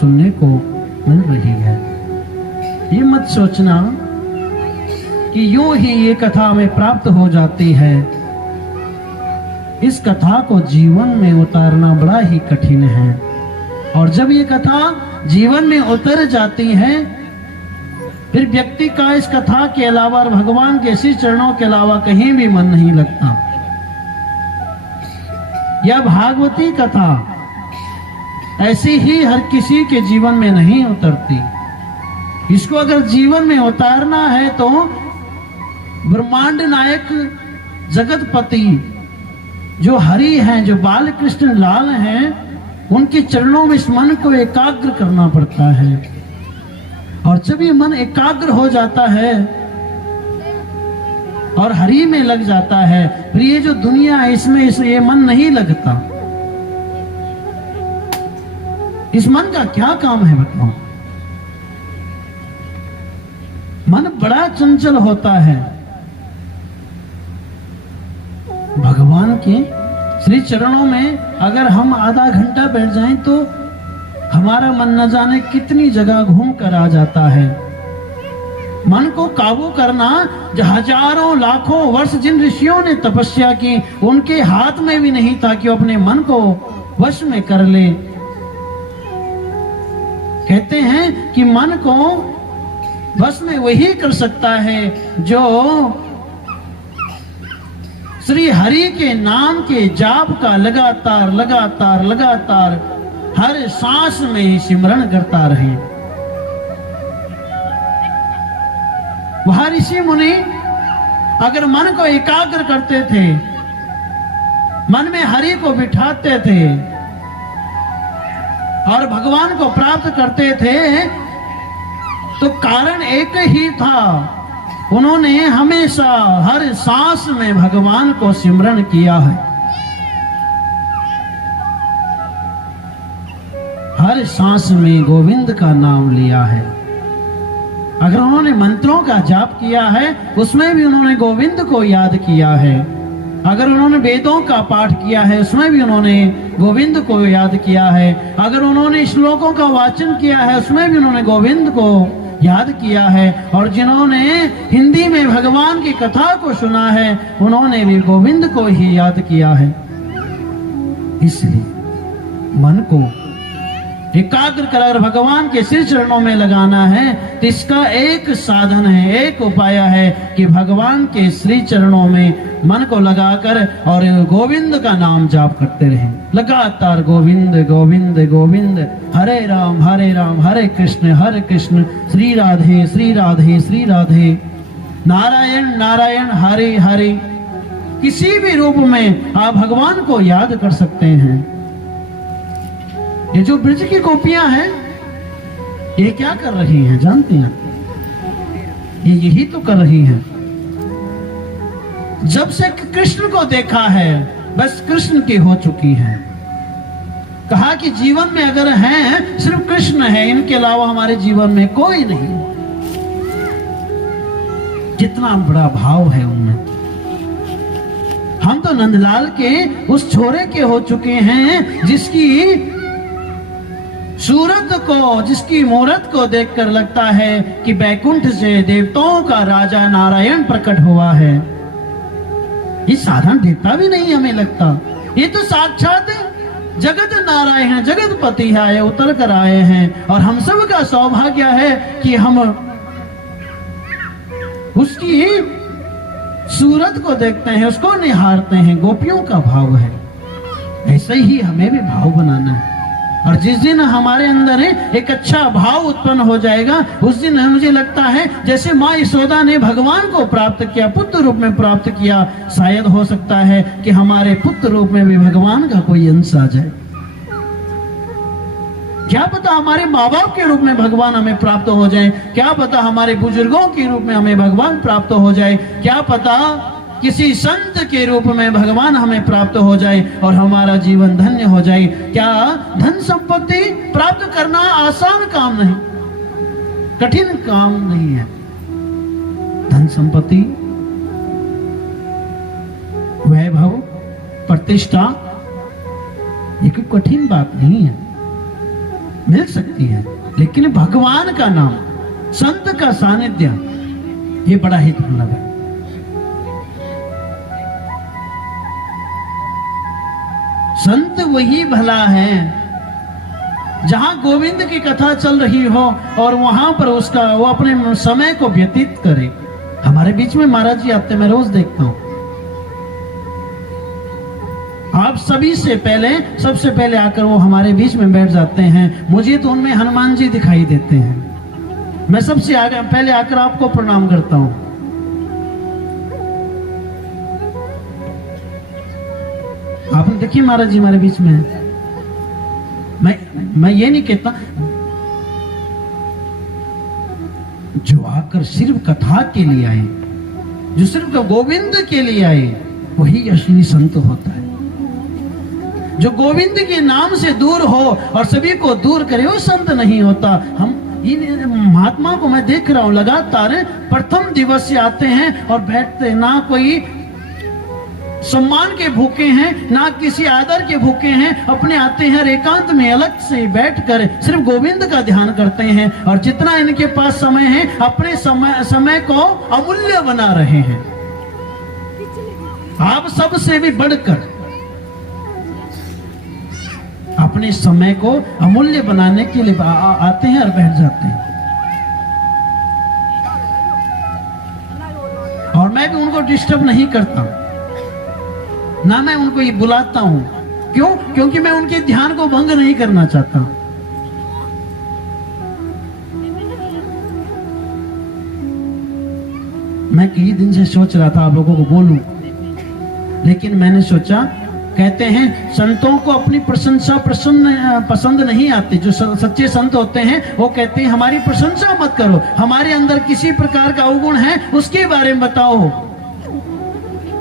सुनने को मिल रही है। ये मत सोचना कि यूं ही ये कथा हमें प्राप्त हो जाती है। इस कथा को जीवन में उतारना बड़ा ही कठिन है, और जब ये कथा जीवन में उतर जाती है फिर व्यक्ति का इस कथा के अलावा और भगवान के श्री चरणों के अलावा कहीं भी मन नहीं लगता। यह भागवती कथा ऐसी ही हर किसी के जीवन में नहीं उतरती। इसको अगर जीवन में उतारना है तो ब्रह्मांड नायक जगतपति जो हरि हैं, जो बाल कृष्ण लाल हैं, उनके चरणों में इस मन को एकाग्र करना पड़ता है। और जब ये मन एकाग्र हो जाता है और हरि में लग जाता है, फिर ये जो दुनिया है इसमें ये मन नहीं लगता। इस मन का क्या काम है बताओ? मन बड़ा चंचल होता है। भगवान के श्री चरणों में अगर हम आधा घंटा बैठ जाएं तो हमारा मन न जाने कितनी जगह घूम कर आ जाता है। मन को काबू करना हजारों लाखों वर्ष जिन ऋषियों ने तपस्या की, उनके हाथ में भी नहीं था कि वो अपने मन को वश में कर ले। कहते हैं कि मन को वश में वही कर सकता है जो श्री हरि के नाम के जाप का लगातार लगातार लगातार हर सांस में सिमरण करता रहे। वह ऋषि मुनि अगर मन को एकाग्र करते थे, मन में हरि को बिठाते थे और भगवान को प्राप्त करते थे, तो कारण एक ही था, उन्होंने हमेशा हर सांस में भगवान को सिमरण किया है। हर सांस में गोविंद का नाम लिया है। अगर उन्होंने मंत्रों का जाप किया है उसमें भी उन्होंने गोविंद को याद किया है। अगर उन्होंने वेदों का पाठ किया है उसमें भी उन्होंने गोविंद को याद किया है। अगर उन्होंने श्लोकों का वाचन किया है उसमें भी उन्होंने गोविंद को याद किया है। और जिन्होंने हिंदी में भगवान की कथा को सुना है उन्होंने भी गोविंद को ही याद किया है। इसलिए मन को एकाग्र कर भगवान के श्री चरणों में लगाना है तो इसका एक साधन है, एक उपाय है कि भगवान के श्री चरणों में मन को लगाकर और गोविंद का नाम जाप करते रहें लगातार। गोविंद गोविंद गोविंद, हरे राम हरे कृष्ण श्री राधे श्री राधे श्री राधे, नारायण नारायण हरे हरे। किसी भी रूप में आप भगवान को याद कर सकते हैं। ये जो ब्रज की गोपियां हैं ये क्या कर रही हैं जानती हैं? ये यही तो कर रही हैं। जब से कृष्ण को देखा है बस कृष्ण की हो चुकी है। कहा कि जीवन में अगर हैं सिर्फ कृष्ण है, इनके अलावा हमारे जीवन में कोई नहीं। कितना बड़ा भाव है उनमें। हम तो नंदलाल के उस छोरे के हो चुके हैं जिसकी सूरत को, जिसकी मूरत को देखकर लगता है कि बैकुंठ से देवताओं का राजा नारायण प्रकट हुआ है। ये साधारण देवता भी नहीं हमें लगता, ये तो साक्षात जगत नारायण जगतपति है, उतर कर आए हैं। और हम सब का सौभाग्य है कि हम उसकी सूरत को देखते हैं, उसको निहारते हैं। गोपियों का भाव है, ऐसे ही हमें भी भाव बनाना है। और जिस दिन हमारे अंदर एक अच्छा भाव उत्पन्न हो जाएगा उस दिन मुझे लगता है जैसे माँ यशोदा ने भगवान को प्राप्त किया, पुत्र रूप में प्राप्त किया, शायद हो सकता है कि हमारे पुत्र रूप में भी भगवान का कोई अंश आ जाए। क्या पता हमारे माँ बाप के रूप में भगवान हमें प्राप्त हो जाए, क्या पता हमारे बुजुर्गों के रूप में हमें भगवान प्राप्त हो जाए, क्या पता किसी संत के रूप में भगवान हमें प्राप्त हो जाए और हमारा जीवन धन्य हो जाए। क्या धन संपत्ति प्राप्त करना आसान काम नहीं, कठिन काम नहीं है। धन संपत्ति, वैभव, प्रतिष्ठा ये कोई कठिन बात नहीं है। मिल सकती है, लेकिन भगवान का नाम, संत का सानिध्य, ये बड़ा ही दुर्लभ है। संत वही भला है जहां गोविंद की कथा चल रही हो और वहां पर वो अपने समय को व्यतीत करे। हमारे बीच में महाराज जी आते, मैं रोज देखता हूं। आप सभी से पहले, सबसे पहले आकर वो हमारे बीच में बैठ जाते हैं। मुझे तो उनमें हनुमान जी दिखाई देते हैं। मैं सबसे आगे पहले आकर आपको प्रणाम करता हूं। आपने देखिए महाराज जी हमारे बीच में है। मैं ये नहीं कहता जो आकर सिर्फ कथा के लिए आए, जो सिर्फ गोविंद के लिए आए, वही असली संत होता है। जो गोविंद के नाम से दूर हो और सभी को दूर करे, वो संत नहीं होता। हम इन महात्मा को मैं देख रहा हूं लगातार प्रथम दिवस से आते हैं और बैठते, ना कोई सम्मान के भूखे हैं, ना किसी आदर के भूखे हैं। अपने आते हैं एकांत में अलग से बैठकर सिर्फ गोविंद का ध्यान करते हैं, और जितना इनके पास समय है अपने समय को अमूल्य बना रहे हैं। आप सबसे भी बढ़कर अपने समय को अमूल्य बनाने के लिए आते हैं और बैठ जाते हैं। और मैं भी उनको डिस्टर्ब नहीं करता, ना मैं उनको ये बुलाता हूं। क्यों? क्योंकि मैं उनके ध्यान को भंग नहीं करना चाहता। मैं कई दिन से सोच रहा था आप लोगों को बोलूं, लेकिन मैंने सोचा, कहते हैं संतों को अपनी प्रशंसा पसंद नहीं आती। जो सच्चे संत होते हैं वो कहते हैं हमारी प्रशंसा मत करो, हमारे अंदर किसी प्रकार का अवगुण है उसके बारे में बताओ।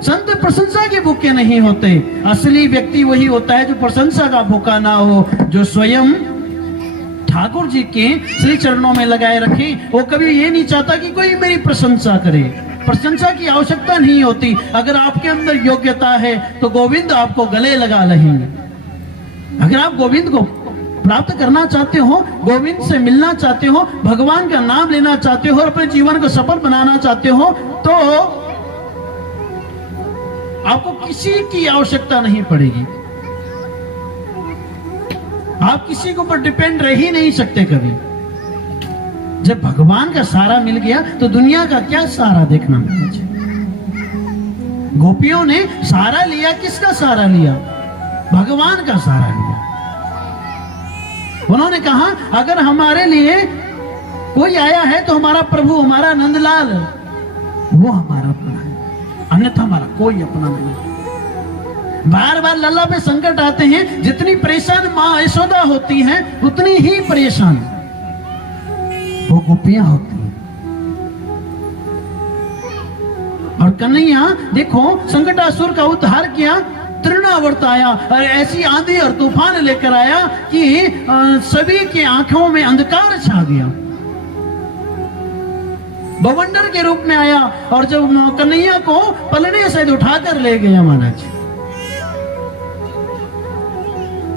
संत प्रशंसा के भूखे नहीं होते। असली व्यक्ति वही होता है जो प्रशंसा का भूखा ना हो, जो स्वयं ठाकुर जी के श्री चरणों में लगाए रखे। वो कभी ये नहीं चाहता कि कोई मेरी प्रशंसा करे। प्रशंसा की आवश्यकता नहीं होती। अगर आपके अंदर योग्यता है तो गोविंद आपको गले लगा लेंगे। अगर आप गोविंद को प्राप्त करना चाहते हो, गोविंद से मिलना चाहते हो, भगवान का नाम लेना चाहते हो और अपने जीवन को सफल बनाना चाहते हो, तो आपको किसी की आवश्यकता नहीं पड़ेगी। आप किसी के ऊपर डिपेंड रह ही नहीं सकते कभी। जब भगवान का सहारा मिल गया तो दुनिया का क्या सहारा देखना मुझे। गोपियों ने सहारा लिया, किसका सहारा लिया? भगवान का सहारा लिया। उन्होंने कहा अगर हमारे लिए कोई आया है तो हमारा प्रभु, हमारा नंदलाल, वो हमारा अपना है, अन्यथा हमारा कोई अपना नहीं। बार बार लल्ला पे संकट आते हैं। जितनी परेशान माँ यशोदा होती हैं, उतनी ही परेशान वो गोपियां होती हैं। और कन्हैया देखो, संकटासुर का उद्धार किया, तृणावर्त आया और ऐसी आंधी और तूफान लेकर आया कि सभी की आंखों में अंधकार छा गया। बवंडर के रूप में आया और जब कन्हैया को पलड़े से उठाकर ले गया महाराज।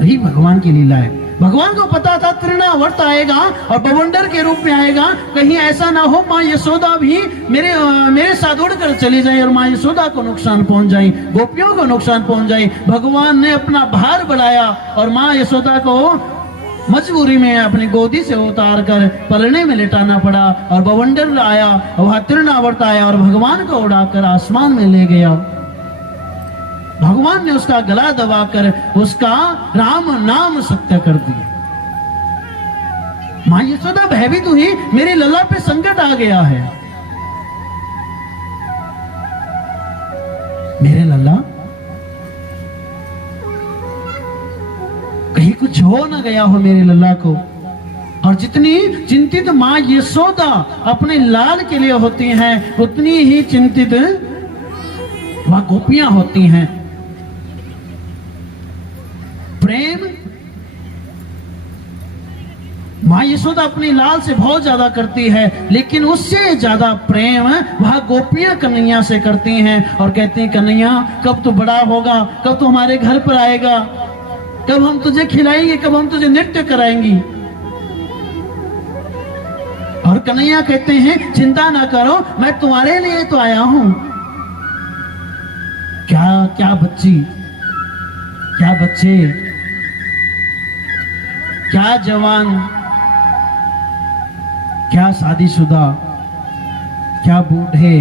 यही भगवान की लीला है। भगवान को पता था तृणावर्त आएगा और बवंडर के रूप में आएगा। कहीं ऐसा ना हो माँ यशोदा भी मेरे साथ उड़कर चली जाए और माँ यशोदा को नुकसान पहुंच जाए, गोपियों को नुकसान पहुंच जाए। भगवान ने अपना भार बढ़ाया और माँ यशोदा को मजबूरी में अपनी गोदी से उतार कर पलने में लेटाना पड़ा। और बवंडर आया, वहां तृणावर्त आया और भगवान को उड़ाकर आसमान में ले गया। भगवान ने उसका गला दबाकर उसका राम नाम सत्य कर दिया। मां यशोदा भयभीत हुई, मेरे लला पे संकट आ गया है। मेरे लल्ला कहीं कुछ हो ना गया हो मेरे लल्ला को। और जितनी चिंतित मां यशोदा अपने लाल के लिए होती हैं, उतनी ही चिंतित वह गोपियां होती हैं। प्रेम मां यशोदा अपनी लाल से बहुत ज्यादा करती है, लेकिन उससे ज्यादा प्रेम वह गोपियां कन्हैया से करती हैं और कहती हैं कन्हैया कब तू बड़ा होगा, कब तू हमारे घर पर आएगा, कब हम तुझे खिलाएंगे, कब हम तुझे नृत्य कराएंगी। कन्हैया कहते हैं चिंता ना करो, मैं तुम्हारे लिए तो आया हूं। क्या क्या बच्ची, क्या बच्चे, क्या जवान, क्या शादीशुदा, क्या बूढ़े,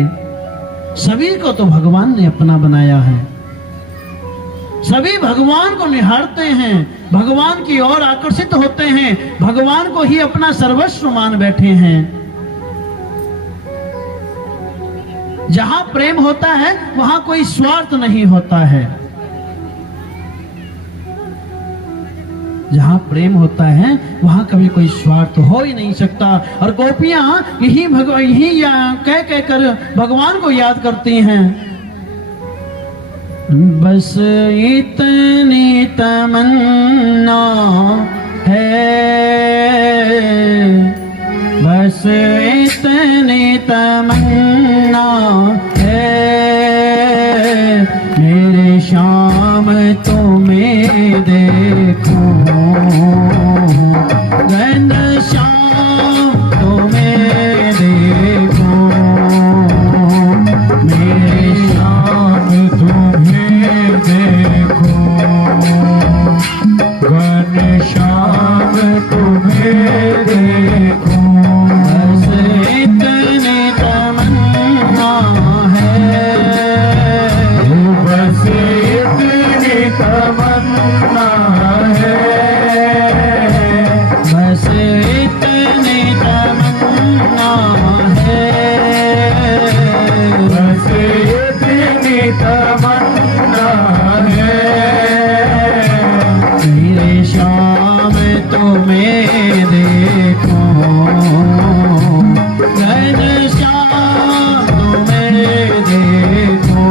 सभी को तो भगवान ने अपना बनाया है। सभी भगवान को निहारते हैं, भगवान की ओर आकर्षित होते हैं, भगवान को ही अपना सर्वस्व मान बैठे हैं। जहां प्रेम होता है वहां कोई स्वार्थ नहीं होता है। जहां प्रेम होता है वहां कभी कोई स्वार्थ हो ही नहीं सकता। और गोपियां यही कह कह कर भगवान को याद करती हैं। बस इतनी तमन्ना है, बस इतनी तमन्ना है, मेरे श्याम तुम्हें देखूं, घनश्याम तुम्हें देखूं, मेरे श्याम तुम्हें देखूं, घनश्याम तुम्हें देखूं। बस इतनी तमन्ना है, बस इतनी तमन्ना है, बस इतनी तमन्ना है, बस इतनी तमन्ना है, मेरे श्याम तुम्हें देखो, घनश्याम तुम्हें देखो,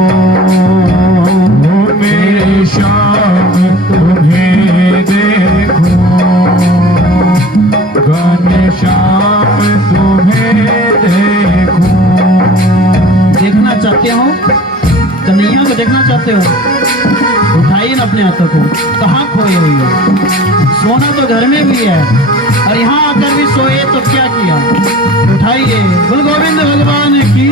मेरे श्याम तुम्हें देखो, घनश्याम तुम्हें देखो। देखना चाहते हो कन्हैया को, देखना चाहते हो, उठाइए ना अपने हाथों को। कहाँ खोए हुई हो? सोना तो घर में भी है और यहाँ आकर भी सोए तो क्या किया? उठाइए। गुरु गोविंद भगवान की